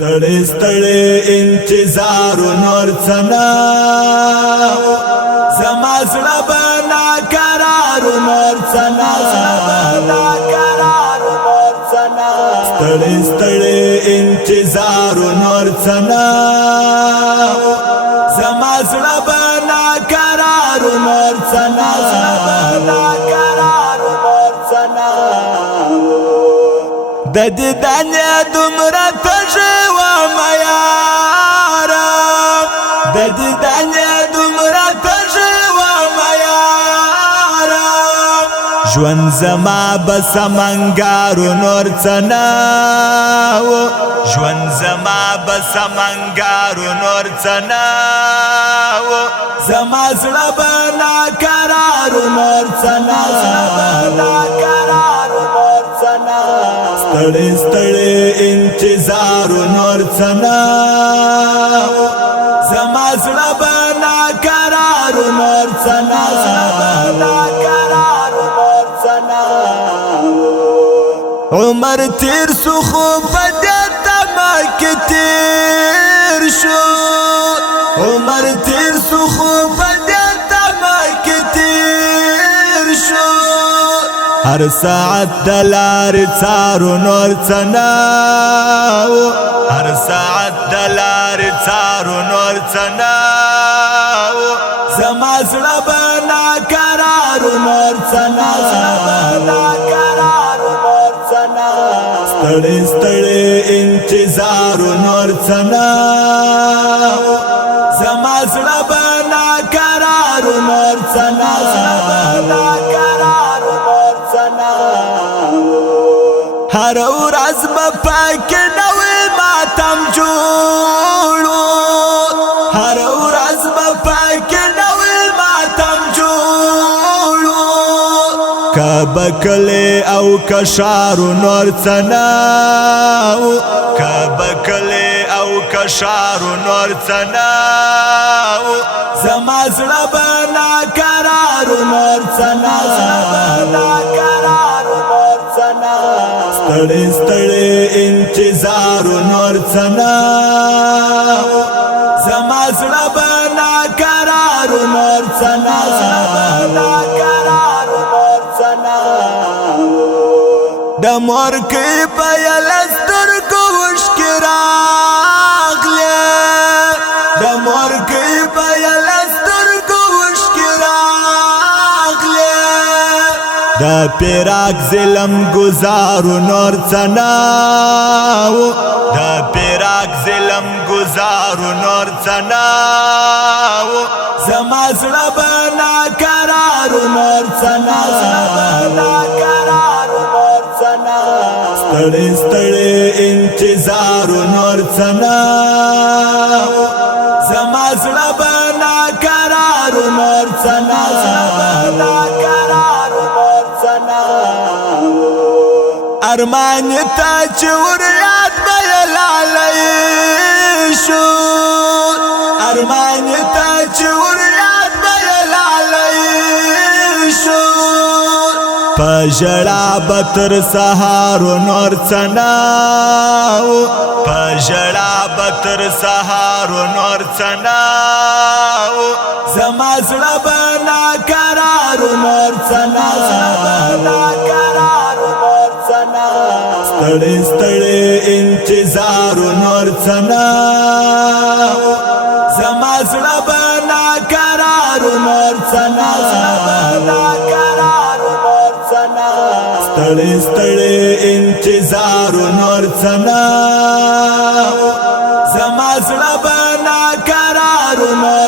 ستړي ستړي انتظار نور څنا زما زړه بنا قرار نور څنا ستړي ستړي انتظار نور څنا زما زړه بنا قرار نور څنا د دې دنیا دومره تږي وم یاره د دې دنیا دومره تږي وم یاره ژوند زما به سمنګارو نور څه نه و ژوند زما به سمنګارو نور څه نه و زما زړه به ناقرارو نور څه نه ستړي ستړي انتظار نور څنا زما زړه به ناقرار نور څنا عمر تیر سو خو په تما کې تیر شو عمر تیر سو خو په تما کې تیر شو هر ساعت دلار څارو نور څنا هر ساعت دلار څارو نور څنا زما زړه به ناقرار نور څنا ستړي ستړي انتظار نور څنا زما زړه به ناقرار نور څنا هر ورځ به پاکه نوې ماتم جوړو هر ورځ به پاکه نوې ماتم جوړو کبه کله او کشارو نور څنا کبه کله او کشارو نور څنا زما زړه به ناقرار نور څنا ستړي ستړي انتظار نور څنا زما زړه به ناقرار نور څنا د مور کې په سترګو اوښکې راغلې د مور کې په سترګو اوښکې راغلې د پیراک ظلم گزارو نور څنا د پیراک ظلم گزارو نور څنا زما زړه به ناقرار نور څنا ستړي ستړي انتظار نور څنا زما زړه به ناقرار نور څنا ارمان تا چور یاد بلالای شو ارمان تا چور یاد بلالای شو پژړا بتر سهار نور څنا پژړا بتر سهار نور څنا زما زړه به ناقرار نور څنا ستړي ستړي انتظار نور څنا زما زړه به ناقرار نور څنا ستړي ستړي انتظار نور څنا زما زړه به ناقرار نور